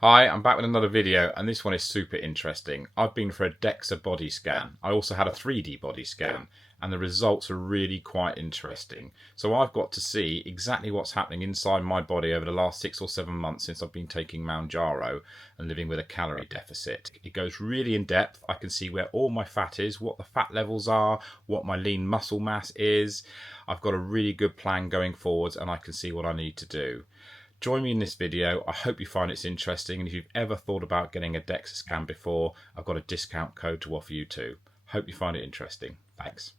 Hi, I'm back with another video, and this one is super interesting. I've been for a DEXA body scan. I also had a 3D body scan, and the results are really quite interesting. So I've got to see exactly what's happening inside my body over the last 6 or 7 months since I've been taking Mounjaro and living with a calorie deficit. It goes really in depth. I can see where all my fat is, what the fat levels are, what my lean muscle mass is. I've got a really good plan going forwards, and I can see what I need to do. Join me in this video. I hope you find it's interesting, and if you've ever thought about getting a DEXA scan before, I've got a discount code to offer you too. Hope you find it interesting. Thanks.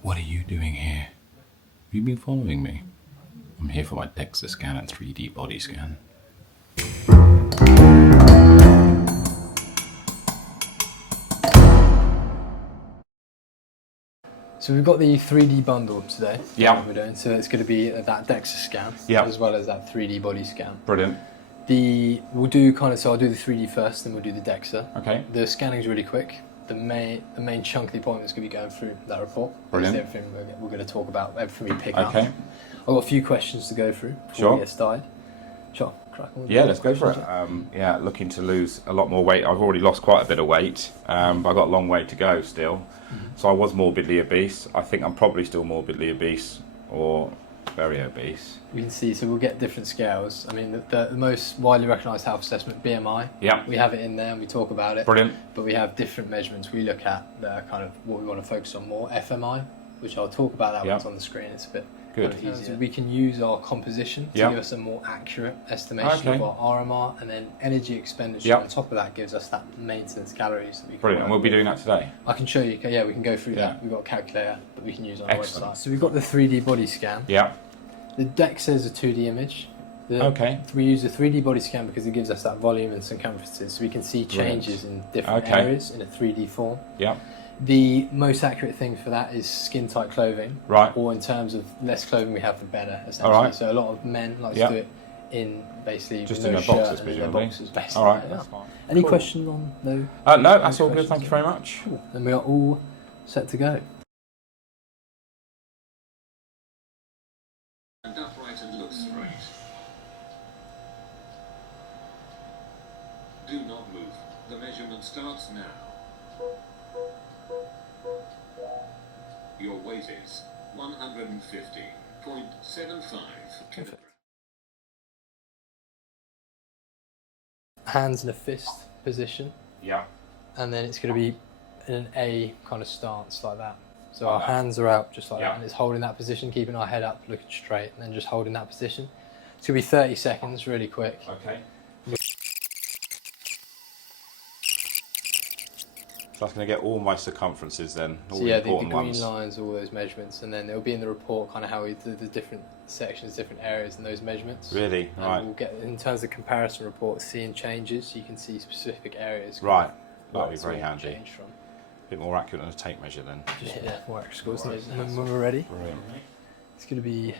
What are you doing here? Have you been following me? I'm here for my DEXA scan and 3D body scan. So we've got the 3D bundle today. Yeah. We're doing. So it's going to be that DEXA scan, as well as that 3D body scan. Brilliant. We'll do so I'll do the 3D first, then we'll do the DEXA. Okay. The scanning's really quick. The main chunk of the appointment is going to be going through that report. Brilliant. Everything we're going to talk about, everything we pick up. Okay. I've got a few questions to go through before we get started. Sure. Crack on. Yeah, let's go for it. Looking to lose a lot more weight. I've already lost quite a bit of weight, but I've got a long way to go still. Mm-hmm. So I was morbidly obese. I think I'm probably still morbidly obese or very obese. We can see, so we'll get different scales. I mean, the most widely recognised health assessment, BMI. Yeah. We have it in there and we talk about it. Brilliant. But we have different measurements we look at that are kind of what we want to focus on more. FMI, which I'll talk about that once on the screen. It's a bit good. Kind of easier. We can use our composition to give us a more accurate estimation of our RMR, and then energy expenditure on top of that gives us that maintenance calories. That we can Brilliant, and we'll be doing that today. I can show you. Yeah, we can go through that. We've got a calculator that we can use on our website. So we've got the 3D body scan. Yeah. The DEXA is a 2D image. We use the 3D body scan because it gives us that volume and circumferences, so we can see changes in different areas in a 3D form. Yeah. The most accurate thing for that is skin tight clothing. Right. Or in terms of less clothing we have, the better, essentially. All right. So a lot of men like to do it in basically just no in their shirt boxes, and in their boxes, basically. All right, that's fine. Any questions on those? No, that's all good. Thank you very much. Cool. Then we are all set to go. Stand upright and look straight. Do not move. The measurement starts now. Your weight is 150.75 kilograms. Hands in a fist position. Yeah. And then it's going to be in an A kind of stance like that. So our hands are out just like that, and it's holding that position, keeping our head up, looking straight, and then just holding that position. It's going to be 30 seconds, really quick. Okay. So that's going to get all my circumferences then, all the important green ones. lines, all those measurements, and then it'll be in the report kind of how we do the different sections, different areas and those measurements. Really? And right. we'll get, in terms of comparison reports, seeing changes, you can see specific areas. Right. That'll be very handy. Change from. A bit more accurate than a tape measure then. Yeah, more accurate, isn't it? When we're ready. Brilliant. It's going to be,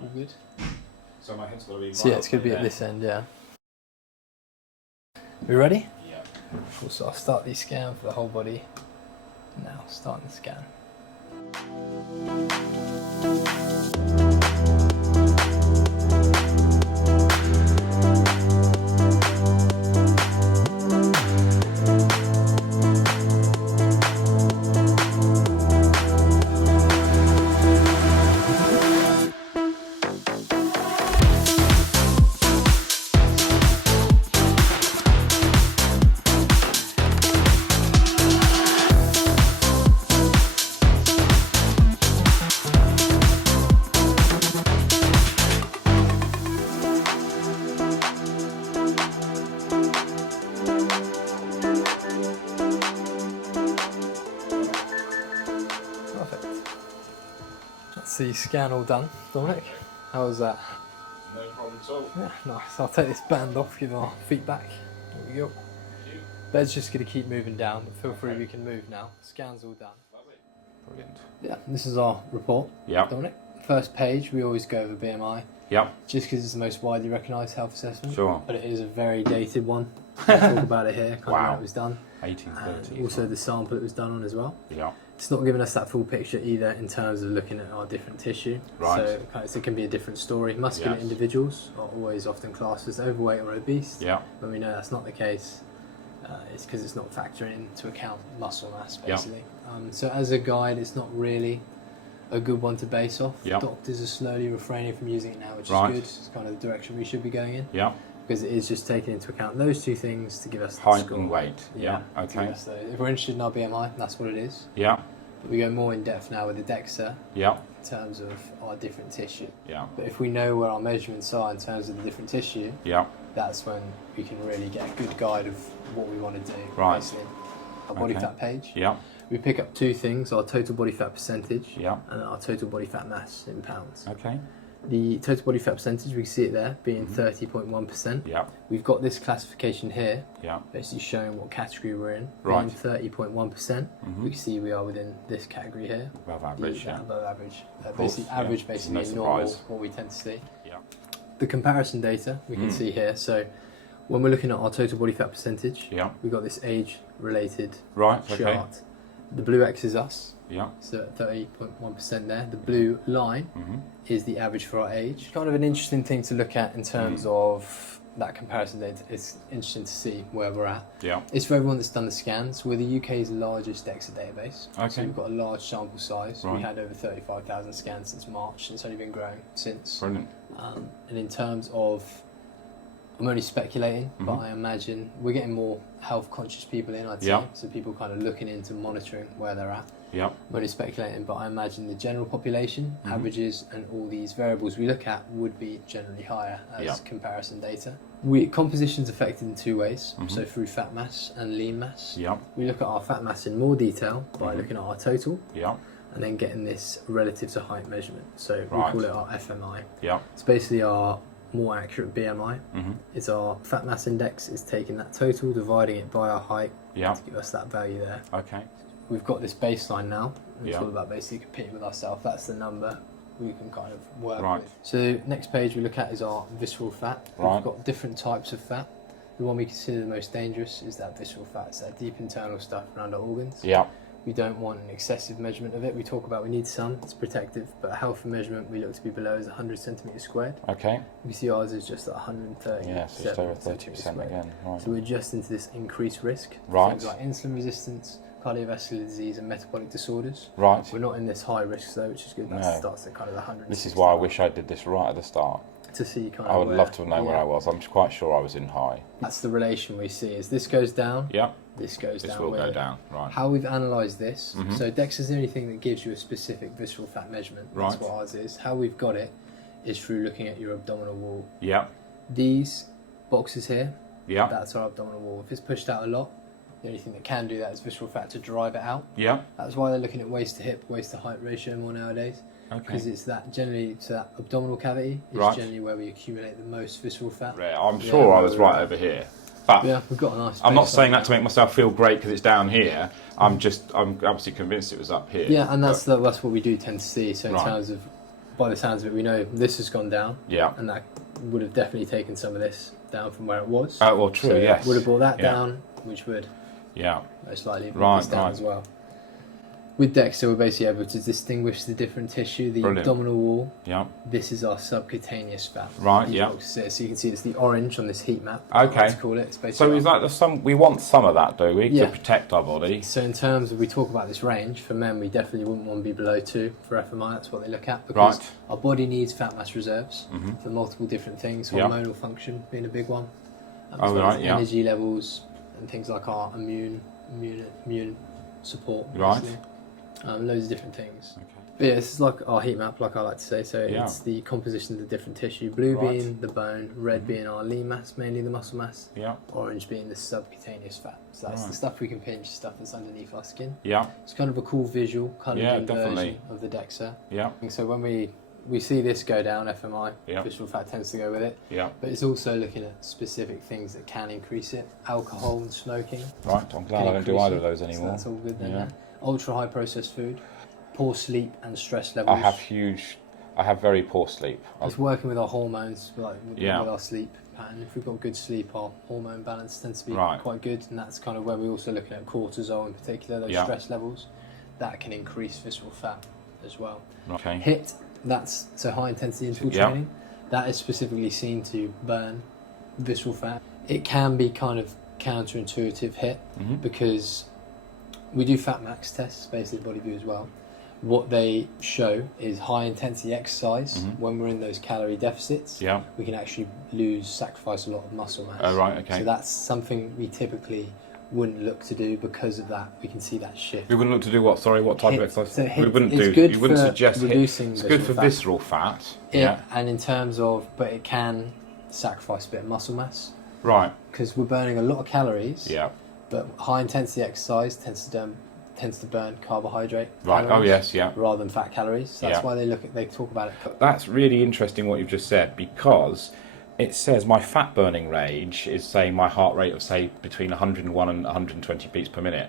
all good. So my head's got to be So it's going to be at this end, We ready? Yeah. Cool, so I'll start the scan for the whole body. Now, starting the scan. the scan all done, Dominic. How was that? No problem at all. Yeah, nice. I'll take this band off, give our feet back. There we go. Bed's just going to keep moving down, but feel free, we can move now. Scan's all done. Brilliant. Yeah, this is our report, Dominic. First page, we always go over BMI. Yep. Just because it's the most widely recognised health assessment. Sure. But it is a very dated one. We'll talk about it here, kind of how it was done. 1830. And also the sample it was done on as well. Yeah. It's not giving us that full picture either in terms of looking at our different tissue. Right. So it can be a different story. Muscular individuals are always often classed as overweight or obese. Yeah. When we know that's not the case, it's because it's not factoring into account muscle mass, basically. So as a guide, it's not really a good one to base off. Doctors are slowly refraining from using it now, which is good. It's kind of the direction we should be going in. Yeah. Because it is just taking into account those two things to give us the height score. and weight. Yeah. Okay. If we're interested in our BMI, that's what it is. Yeah. But we go more in depth now with the DEXA. Yeah. In terms of our different tissue. Yeah. But if we know where our measurements are in terms of the different tissue, that's when we can really get a good guide of what we want to do. Right. Basically. Our body fat page. Yeah. We pick up two things: our total body fat percentage. Yeah. And our total body fat mass in pounds. Okay. The total body fat percentage, we can see it there, being 30.1%. Yeah. We've got this classification here, Yeah. basically showing what category we're in. Right. Being 30.1%. We can see we are within this category here. Above average, yeah. Above average. Course, Basically, average, basically no normal, surprise. what we tend to see. Yeah. The comparison data we can see here. So when we're looking at our total body fat percentage, we've got this age-related chart. The blue X is us. Yeah. So at 30.1% there. The blue line is the average for our age. Kind of an interesting thing to look at in terms of that comparison data. It's interesting to see where we're at. Yeah. It's for everyone that's done the scans. We're the UK's largest DEXA database. Okay. So we've got a large sample size. Right. We had over 35,000 scans since March, and it's only been growing since. Brilliant. And in terms of, I'm only speculating, but I imagine we're getting more health conscious people in, I'd say. So people kind of looking into monitoring where they're at. Yeah. I'm only speculating, but I imagine the general population, averages, and all these variables we look at would be generally higher as comparison data. Composition's affected in two ways, so through fat mass and lean mass. Yeah. We look at our fat mass in more detail by looking at our total. Yeah. And then getting this relative to height measurement. So we call it our FMI. Yeah. It's basically our more accurate BMI. It's our fat mass index is taking that total, dividing it by our height to give us that value there. Okay. We've got this baseline now. It's all about basically competing with ourselves. That's the number we can kind of work with. So next page we look at is our visceral fat. We've got different types of fat. The one we consider the most dangerous is that visceral fat. It's that deep internal stuff around our organs. Yeah. We don't want an excessive measurement of it. We talk about we need some, it's protective, but a healthy measurement we look to be below is 100 centimetres squared. Okay. We see ours is just at 130. Yes, just over 30% again. Right. So we're just into this increased risk. Right. Things like insulin resistance, cardiovascular disease, and metabolic disorders. Right. We're not in this high risk though, which is good. That starts at kind of 100. This is why I wish I did this right at the start. To see kind I of would love to know where I was. I'm quite sure I was in high. That's the relation we see. As this goes down, this goes down. This will go down, right. How we've analysed this, so DEXA is the only thing that gives you a specific visceral fat measurement. That's what ours is. How we've got it is through looking at your abdominal wall. Yeah. These boxes here, yeah, that's our abdominal wall. If it's pushed out a lot, the only thing that can do that is visceral fat to drive it out. Yeah. That's why they're looking at waist to hip, waist to height ratio more nowadays. Because it's that generally, so that abdominal cavity is generally where we accumulate the most visceral fat. Right. I'm sure I was right over here. But yeah, we've got a nice. I'm not saying that to make myself feel great because it's down here. I'm obviously convinced it was up here. Yeah, and that's what we do tend to see. So in terms of, by the sounds of it, we know this has gone down. Yeah. And that would have definitely taken some of this down from where it was. Oh well, true. So yes. Would have brought that down, which would. Yeah. Most likely bring this down as well. With DEXA, we're basically able to distinguish the different tissue, the abdominal wall. Yeah. This is our subcutaneous fat. Right. Yeah. So you can see it's the orange on this heat map. Okay. Let's call it. It's basically so is that we want some of that, do we, to protect our body? So in terms of, we talk about this range, for men we definitely wouldn't want to be below 2 for FMI. That's what they look at because our body needs fat mass reserves for multiple different things. Hormonal function being a big one. Energy levels and things like our immune support. Right. Loads of different things. Okay. But yeah, this is like our heat map, like I like to say. So Yeah. it's the composition of the different tissue. Blue Right. being the bone, red being our lean mass, mainly the muscle mass. Yeah. Orange being the subcutaneous fat. So that's the stuff we can pinch, stuff that's underneath our skin. Yeah. It's kind of a cool visual, coloured Yeah, in definitely. version of the DEXA. Yeah. And so when we see this go down, FMI, Yeah. visceral fat tends to go with it. Yeah. But it's also looking at specific things that can increase it. Alcohol and smoking. Right. I'm glad can I don't do increase either it. of those So anymore. that's all good then. Yeah. Ultra high processed food, poor sleep and stress levels. I have very poor sleep. It's working with our hormones, like with Yeah. our sleep pattern. If we've got good sleep, our hormone balance tends to be Right. quite good, and that's kind of where we're also looking at cortisol in particular, those Yeah. stress levels. That can increase visceral fat as well. Okay. HIIT, that's so high intensity interval Yeah. training. That is specifically seen to burn visceral fat. It can be kind of counterintuitive HIIT because we do fat max tests, basically body view as well. What they show is high intensity exercise. When we're in those calorie deficits, Yeah. we can actually sacrifice a lot of muscle mass. Oh, right, okay. So that's something we typically wouldn't look to do because of that. We can see that shift. We wouldn't look to do what? Sorry, what type of HIIT. exercise? So we HIIT wouldn't is do. good You wouldn't for suggest HIIT. reducing It's good for visceral fat. visceral fat. Yeah, and in terms of, but it can sacrifice a bit of muscle mass Right. because we're burning a lot of calories. Yeah. But high intensity exercise tends to burn carbohydrate. Right. Oh calories yes. Yeah. rather than fat calories. That's Yeah. why they talk about it. That's really interesting what you've just said, because it says my fat burning range is saying my heart rate of say between 101 and 120 beats per minute.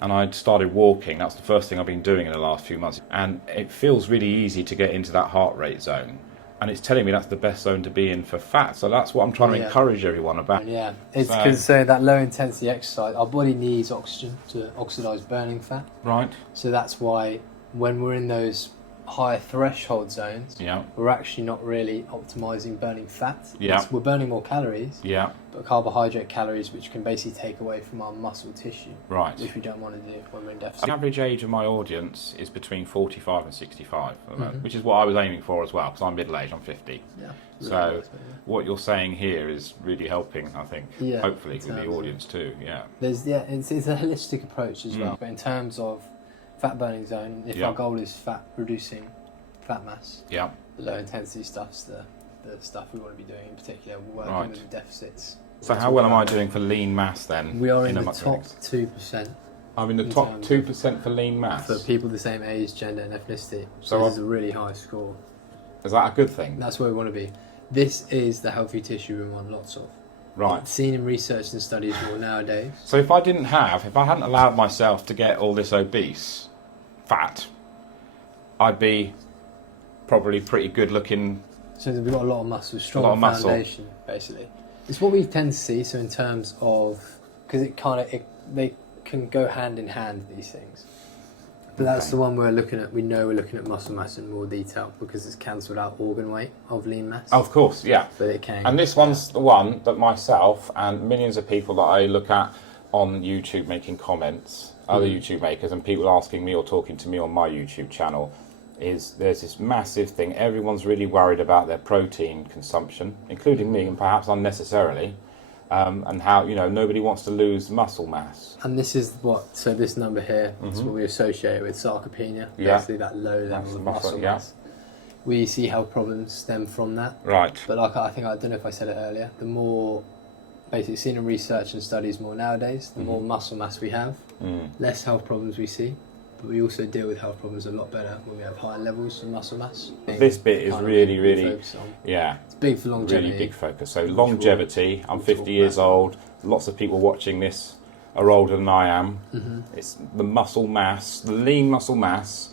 And I'd started walking. That's the first thing I've been doing in the last few months. And it feels really easy to get into that heart rate zone. And it's telling me that's the best zone to be in for fat. So that's what I'm trying to Yeah. encourage everyone about. Yeah, it's So- because that low intensity exercise, our body needs oxygen to oxidize burning fat. Right. So that's why when we're in those higher threshold zones, Yeah. we're actually not really optimizing burning fat. Yeah. We're burning more calories, Yeah. but carbohydrate calories, which can basically take away from our muscle tissue, Right. which we don't want to do when we're in The deficit. average age of my audience is between 45 and 65, at the moment, which is what I was aiming for as well, because I'm middle-aged, I'm 50. Yeah. So what you're saying here is really helping, I think, Yeah, hopefully in with the terms of- audience too, yeah. It's a holistic approach as well. But in terms of fat burning zone, if Yeah. our goal is reducing fat mass, Yeah, the low intensity stuff's the stuff we want to be doing in particular. We're working Right. with the deficits. so That's how all well am I about- doing for lean mass then? We are in the my top clinics? 2% I'm in the in top terms of- 2% for lean mass. for people the same age, gender, and ethnicity. So So this is a really high score. Is that a good thing? That's where we want to be. This is the healthy tissue we want lots of. Right. It's seen in research and studies more nowadays. So if I hadn't allowed myself to get all this obese fat, I'd be probably pretty good looking. So we've got a lot of muscle, strong lot of muscle. foundation, basically. It's what we tend to see. So in terms of, because they can go hand in hand, these things. But that's Okay. the one we're looking at. We know we're looking at muscle mass in more detail because it's cancelled out organ weight of lean mass. Of course, yeah. But it can. And this one's the one that myself and millions of people that I look at on YouTube making comments, other YouTube makers, and people asking me or talking to me on my YouTube channel, is there's this massive thing. Everyone's really worried about their protein consumption, including me, and perhaps unnecessarily, and how, nobody wants to lose muscle mass. And this is so this number here is what we associate with sarcopenia, Yeah. basically that low level of muscle yeah. mass. We see health problems stem from that. Right. But like I don't know if I said it earlier, the more basically seen in research and studies more nowadays, the more muscle mass we have, less health problems we see. But we also deal with health problems a lot better when we have higher levels of muscle mass. This bit is Kind of really, we really, focus on. yeah, It's big for longevity. really big focus. So Which longevity, I'm we'll 50 talk years about. old, lots of people watching this are older than I am. It's the muscle mass, the lean muscle mass,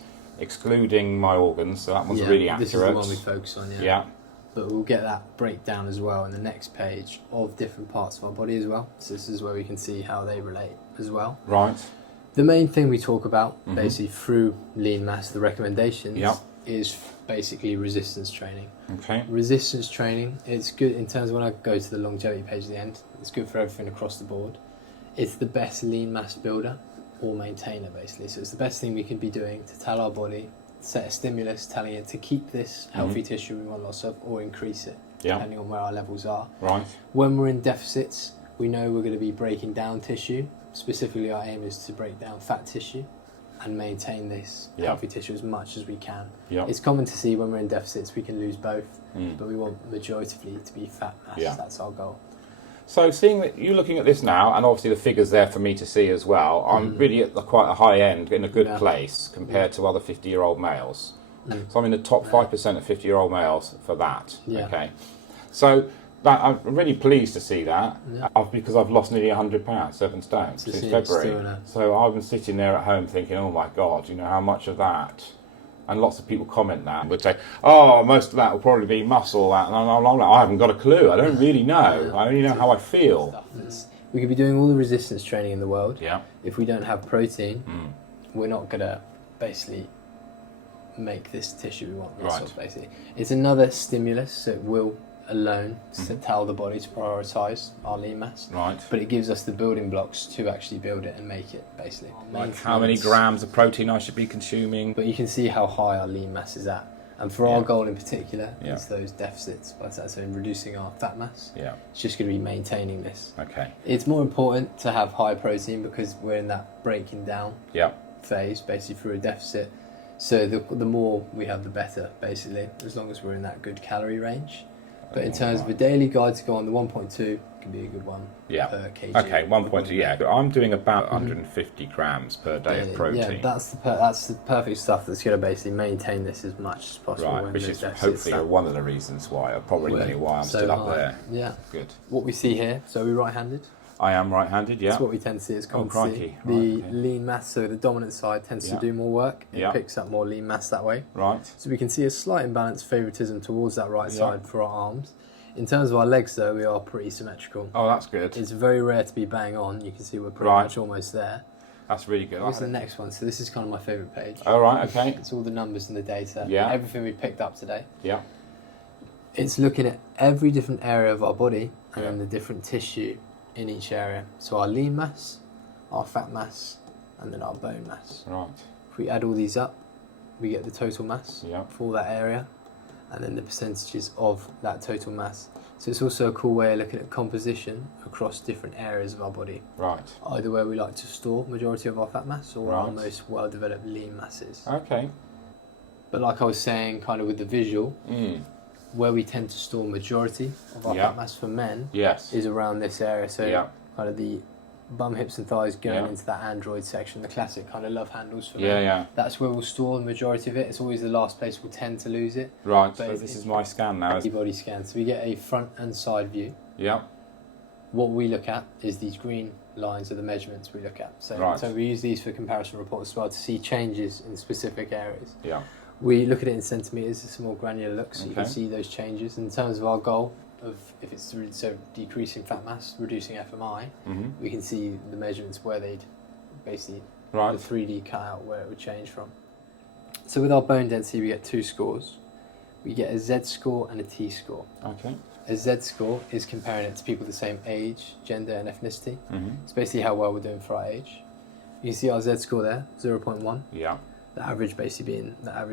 excluding my organs, so that one's Yeah, really accurate. this is the one we focus on, Yeah, But we'll get that breakdown as well in the next page of different parts of our body as well. So this is where we can see how they relate as well. right. The main thing we talk about, basically through lean mass, the recommendations, Yeah. is basically resistance training. Okay. Resistance training, it's good in terms of when I go to the longevity page at the end, it's good for everything across the board. It's the best lean mass builder or maintainer, basically. So it's the best thing we can be doing to tell our body, set a stimulus telling it to keep this healthy tissue we want lots of or increase it, Yeah. depending on where our levels are. Right. When we're in deficits, we know we're going to be breaking down tissue. Specifically, our aim is to break down fat tissue. and maintain this Yeah. healthy tissue as much as we can. Yeah. It's common to see when we're in deficits we can lose both, but we want majoritively to be fat mass. Yeah. That's our goal. So seeing that you're looking at this now, and obviously the figures there for me to see as well, I'm really at quite a high end, in a good place compared to other 50-year-old males. So I'm in the top 5% of 50-year-old males for that. Yeah. Okay. So that, I'm really pleased to see that because I've lost nearly 100 pounds, 7 stone, since February. So I've been sitting there at home thinking, oh my God, how much of that? And lots of people comment that would say, oh, most of that will probably be muscle. That, and I'm like, I haven't got a clue. I don't really know. I only know how I feel. We could be doing all the resistance training in the world. Yeah. If we don't have protein, we're not going to basically make this tissue we want. Muscle, basically. It's another stimulus, so it will alone tell the body to prioritise our lean mass. Right. But it gives us the building blocks to actually build it and make it, basically. Like how many grams of protein I should be consuming. But you can see how high our lean mass is at. And for our goal in particular, it's those deficits. So in reducing our fat mass, it's just going to be maintaining this. Okay. It's more important to have high protein because we're in that breaking down phase, basically through a deficit. So the more we have, the better, basically, as long as we're in that good calorie range. But in terms of a daily guide to go on, the 1.2 can be a good one per kg. Okay, 1.2, yeah. I'm doing about 150 grams per day of protein. Yeah, that's the perfect stuff that's going to basically maintain this as much as possible. Right, which is hopefully one of the reasons why, or probably why I'm still up there. Yeah. Good. What we see here, so we're right-handed. I am right-handed, yeah. That's what we tend to see. It's common to see. Lean mass, so the dominant side tends to do more work. It picks up more lean mass that way. Right. So we can see a slight imbalance, favoritism towards that right side for our arms. In terms of our legs, though, we are pretty symmetrical. Oh, that's good. It's very rare to be bang on. You can see we're pretty much almost there. That's really good. Here's the next one. So this is kind of my favourite page. Oh, right, okay. It's all the numbers and the data. Yeah. Everything we picked up today. Yeah. It's looking at every different area of our body and then the different tissue in each area. So our lean mass, our fat mass, and then our bone mass. Right. If we add all these up, we get the total mass for that area, and then the percentages of that total mass. So it's also a cool way of looking at composition across different areas of our body. Right. Either where we like to store majority of our fat mass or our most well-developed lean masses. Okay. But like I was saying, kind of with the visual, where we tend to store majority of our fat mass for men is around this area. So kind of the bum, hips and thighs going into that android section, the classic kind of love handles for men. That's where we'll store the majority of it. It's always the last place we'll tend to lose it. Right, but so this is my scan now. Body scan. So we get a front and side view. Yeah. What we look at is these green lines are the measurements we look at. So we use these for comparison reports as well to see changes in specific areas. Yeah. We look at it in centimetres, it's a more granular look, so you can see those changes. In terms of our goal of if it's decreasing fat mass, reducing FMI, we can see the measurements where they'd basically the 3D cut out where it would change from. So with our bone density, we get two scores. We get a Z score and a T score. Okay. A Z score is comparing it to people the same age, gender and ethnicity. It's basically how well we're doing for our age. You can see our Z score there, 0.1. Yeah. The average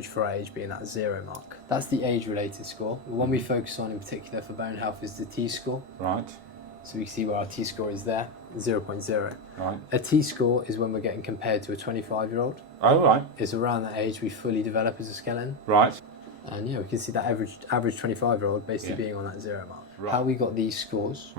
for our age being that 0 mark. That's the age-related score. The one we focus on in particular for bone health is the T score. Right. So we can see where our T score is there, 0.0. Right. A T score is when we're getting compared to a 25-year-old. Oh, right. It's around that age we fully develop as a skeleton. Right. And we can see that average 25-year-old basically being on that 0 mark. Right. How we got these scores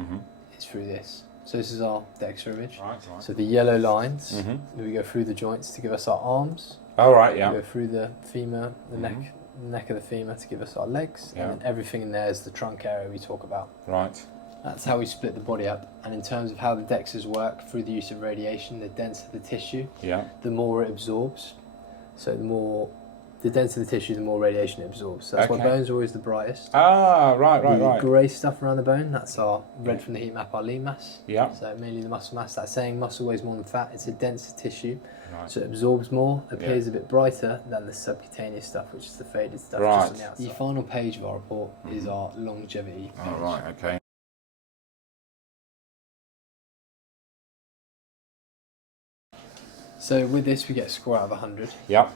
is through this. So this is our DEXA image. Right. So the yellow lines, we go through the joints to give us our arms. Oh, right, yeah. We go through the femur, the neck of the femur to give us our legs, and then everything in there is the trunk area we talk about. Right. That's how we split the body up. And in terms of how the DEXAs work, through the use of radiation, the denser the tissue, the more it absorbs. So the denser the tissue, the more radiation it absorbs. So that's why bones are always the brightest. Ah, right. The grey stuff around the bone, that's our red from the heat map, our lean mass. Yeah. So mainly the muscle mass. That's saying muscle weighs more than fat. It's a denser tissue. Right. So it absorbs more, appears a bit brighter than the subcutaneous stuff, which is the faded stuff just on the outside. The final page of our report is our longevity page. Oh, right, okay. So with this, we get a score out of 100. Yep.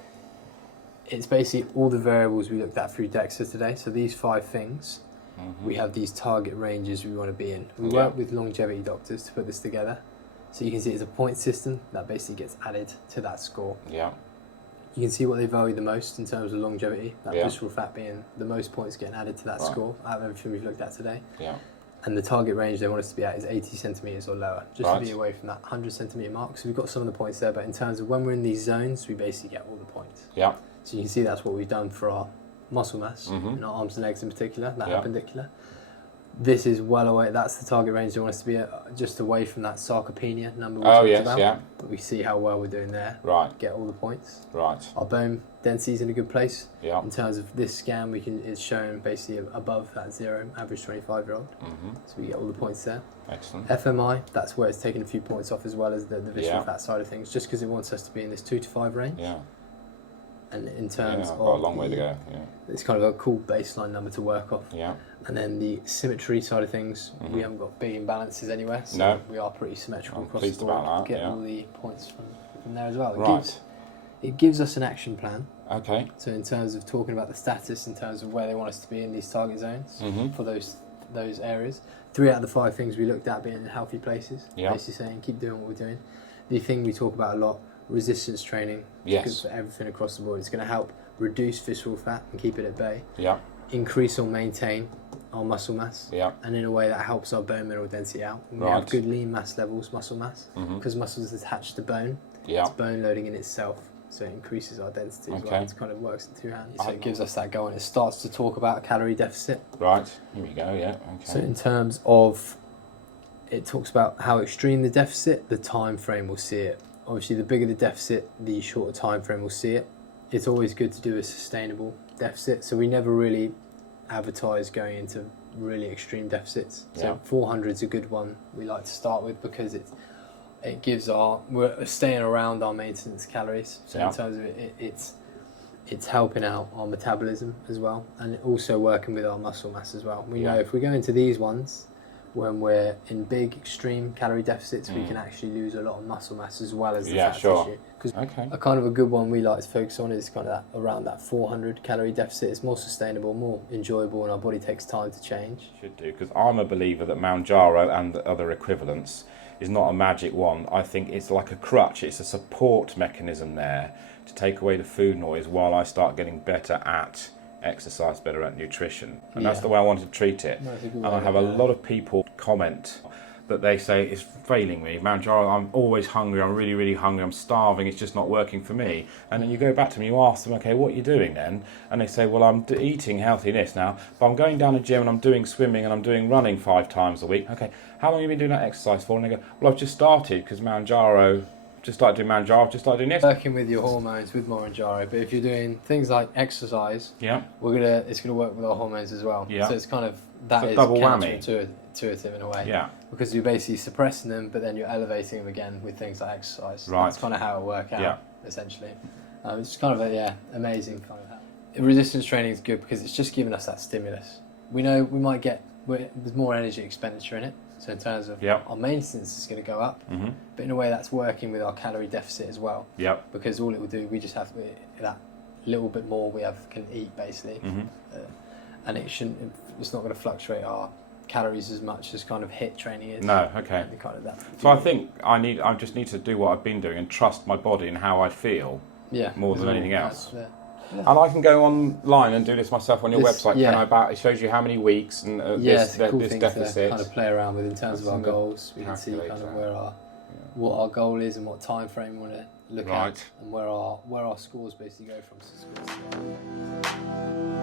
It's basically all the variables we looked at through DEXA today. So these 5 things, we have these target ranges we want to be in. We work with longevity doctors to put this together. So you can see it's a point system that basically gets added to that score. Yeah. You can see what they value the most in terms of longevity, that Yeah. visceral fat being the most points getting added to that Right. score out of everything we've looked at today. Yeah. And the target range they want us to be at is 80 centimetres or lower, just Right. to be away from that 100 centimetre mark. So we've got some of the points there, but in terms of when we're in these zones, we basically get all the points. Yeah. So you can see that's what we've done for our muscle mass, Mhm. in our arms and legs in particular, that Yeah. appendicular. This is well away, that's the target range they want us to be at, just away from that sarcopenia number we Oh, talked yes, about. yeah. But we see how well we're doing there, Right. get all the points. Right. Our bone density's in a good place. Yeah. In terms of this scan, it's shown basically above that 0, average 25-year-old. Mhm. So we get all the points there. Excellent. FMI, that's where it's taken a few points off as well as the visceral Yeah. fat side of things, just because it wants us to be in this 2 to 5 range. Yeah. And in Yeah. terms I've of got a long way to go. Yeah. it's kind of a cool baseline number to work off. Yeah. And then the symmetry side of things, Mhm. we haven't got big imbalances anywhere, so No. we are pretty symmetrical I'm across pleased the board. about that, Get yeah. all the points from there as well. Right. It gives us an action plan. Okay. So in terms of talking about the status, in terms of where they want us to be in these target zones Mhm. for those areas, 3 out of the 5 things we looked at being in healthy places. Yeah. Basically saying keep doing what we're doing. The thing we talk about a lot, resistance training. Yes. It's good for everything across the board. It's going to help reduce visceral fat and keep it at bay. Yeah. Increase or maintain our muscle mass. Yeah. And in a way that helps our bone mineral density out. And we have Right. good lean mass levels, muscle mass, Mhm. because muscle is attached to bone. Yeah. It's bone loading in itself, so it increases our density as well. Okay. It kind of works in two hands. So it gives us that going. It starts to talk about a calorie deficit. Right. Here we go. Yeah. So Okay. in terms of, it talks about how extreme the deficit, the time frame will see it. Obviously, the bigger the deficit, the shorter time frame will see it. It's always good to do a sustainable deficit, so we never really advertise going into really extreme deficits. Yeah. So 400 is a good one we like to start with because it gives we're staying around our maintenance calories. So Yeah. in terms of it's helping out our metabolism as well, and also working with our muscle mass as well. We Yeah. know if we go into these ones, when we're in big extreme calorie deficits, we can actually lose a lot of muscle mass as well as the Yeah, fat sure. tissue. Because Okay. a kind of a good one we like to focus on is kind of around that 400 calorie deficit. It's more sustainable, more enjoyable, and our body takes time to change. Should do, because I'm a believer that Mounjaro and the other equivalents is not a magic wand. I think it's like a crutch. It's a support mechanism there to take away the food noise while I start getting better at exercise, better at nutrition. And that's Yeah. the way I want to treat it. No, it's a good And way I to have look a at it. lot of people comment that they say it's failing me. Mounjaro, I'm always hungry, I'm really, really hungry, I'm starving, it's just not working for me. And then you go back to them, you ask them, okay, what are you doing then? And they say, well, I'm eating healthiness now, but I'm going down the gym and I'm doing swimming and I'm doing running 5 times a week. Okay, how long have you been doing that exercise for? And they go, well, I've just started because Mounjaro, just started doing Mounjaro, I've just started doing this. Working with your hormones with Mounjaro, but if you're doing things like exercise, Yeah, it's gonna work with our hormones as well. Yeah. So it's kind of that So is double whammy. counterintuitive in a way. yeah, Because you're basically suppressing them, but then you're elevating them again with things like exercise. Right. That's kind of how it works out, Yeah. essentially. It's kind of amazing kind of how. Resistance training is good because it's just giving us that stimulus. We know we might there's more energy expenditure in it. So in terms of Yeah. our maintenance is going to go up, mm-hmm. but in a way that's working with our calorie deficit as well. Yep, Because all it will do, we just have that little bit more can eat basically, mm-hmm. and it's not going to fluctuate our calories as much as kind of HIIT training is. No, okay. And kind of that. So I think I just need to do what I've been doing and trust my body and how I feel. Yeah, more than it's all- anything else. that's there. And I can go online and do this myself on your This- website. yeah. Can I? About it shows you how many weeks and Yeah, this it's a cool this thing deficit. to kind of play around with in terms That's of our in the goals. We can see kind of calculator. what our goal is and what time frame we want to look Right. at, and where our scores basically go from. So scores.